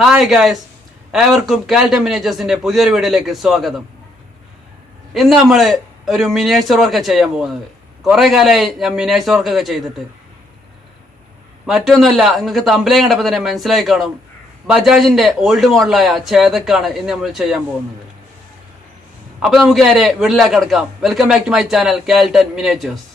Hi guys, ഏവർക്കും കാൽറ്റൻ മിനിയേച്ചേഴ്സിൻ്റെ പുതിയൊരു വീഡിയോയിലേക്ക് സ്വാഗതം. ഇന്ന് നമ്മൾ ഒരു മിനിയേച്ചർ വർക്ക് ചെയ്യാൻ പോകുന്നത്. കുറേ കാലമായി ഞാൻ മിനിയേച്ചർ വർക്കൊക്കെ ചെയ്തിട്ട്. മറ്റൊന്നുമല്ല, നിങ്ങൾക്ക് തമ്പിലേ കണ്ടപ്പോൾ തന്നെ മനസ്സിലായി കാണും, ബജാജിൻ്റെ ഓൾഡ് മോഡലായ ചേതക്കാണ് ഇന്ന് നമ്മൾ ചെയ്യാൻ പോകുന്നത്. അപ്പോൾ നമുക്ക് നേരെ വീട്ടിലേക്ക് കിടക്കാം. Welcome back to my channel Calton miniatures.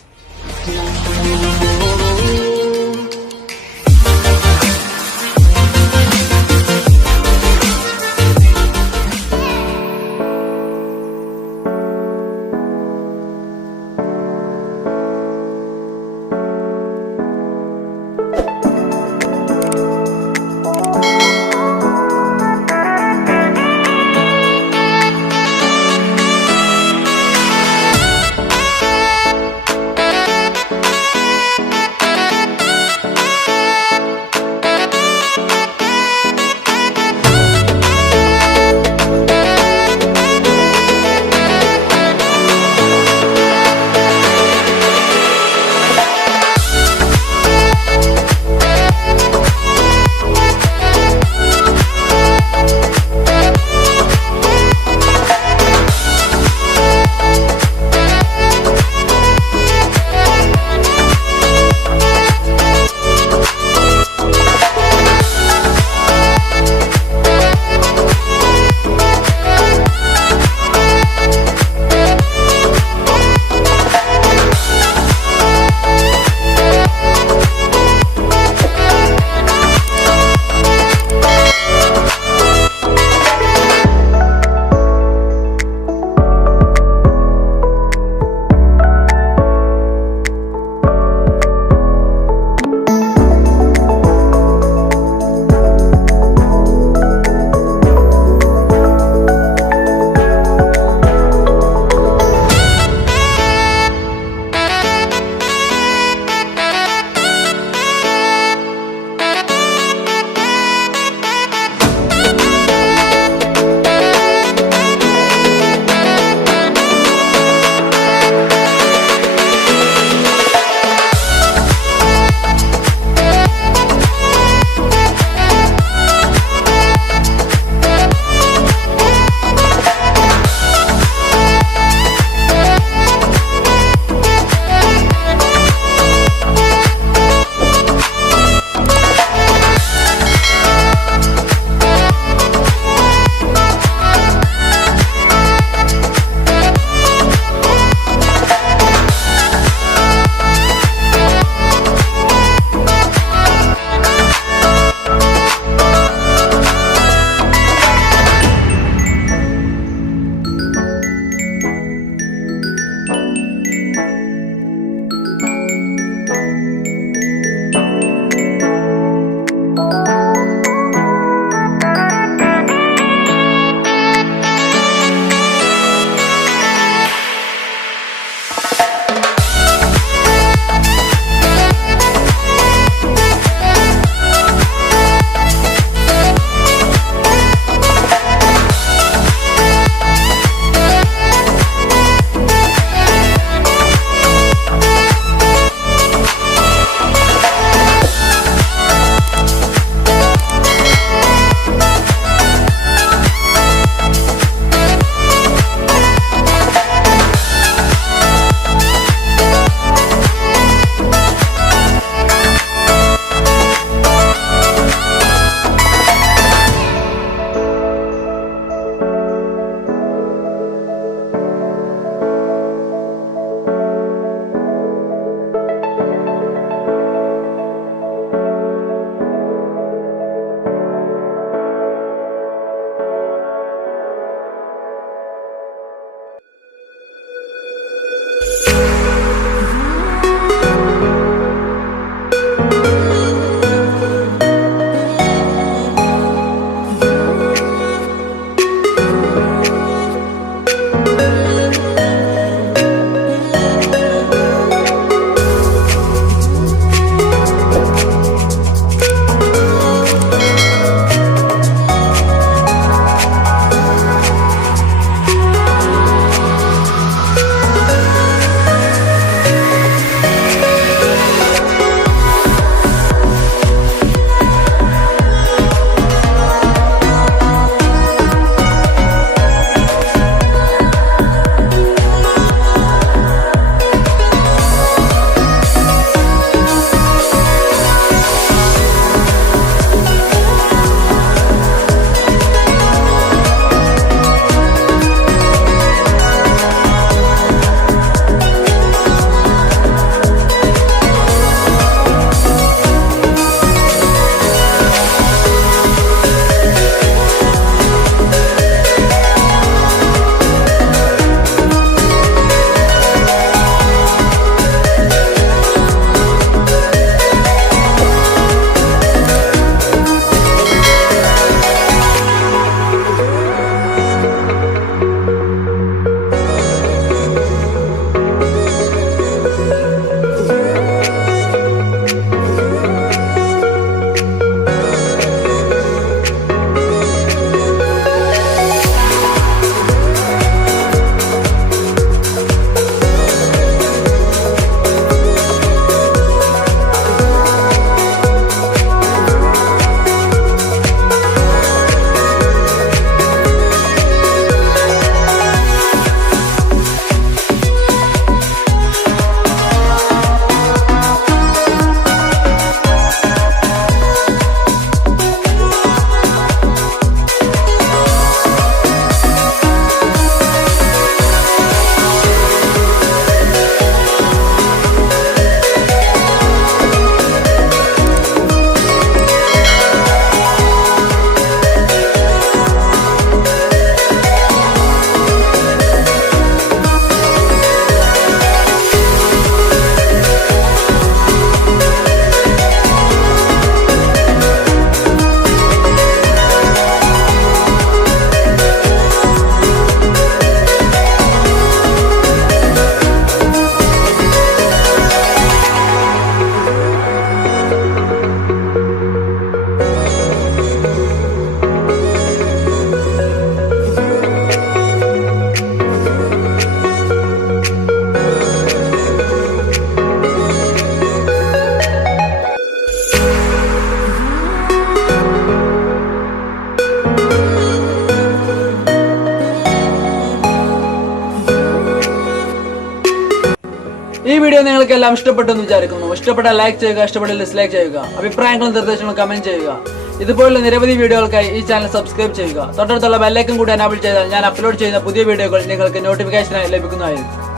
നിങ്ങൾക്കെല്ലാം ഇഷ്ടപ്പെട്ടെന്ന് വിചാരിക്കുന്നു. ഇഷ്ടപ്പെട്ടാൽ ലൈക്ക് ചെയ്യുക, ഇഷ്ടപ്പെട്ടാൽ ഡിസ്ലൈക്ക് ചെയ്യുക. അഭിപ്രായങ്ങളും നിർദ്ദേശങ്ങളും കമന്റ് ചെയ്യുക. ഇതുപോലുള്ള നിരവധി വീഡിയോകൾക്കായി ഈ ചാനൽ സബ്സ്ക്രൈബ് ചെയ്യുക. തൊട്ടടുത്തുള്ള ബെല്ലൈക്കൺ കൂടി എനാബിൾ ചെയ്താൽ ഞാൻ അപ്ലോഡ് ചെയ്യുന്ന പുതിയ വീഡിയോകൾ നിങ്ങൾക്ക് നോട്ടിഫിക്കേഷനായി ലഭിക്കുന്നതായിരിക്കും.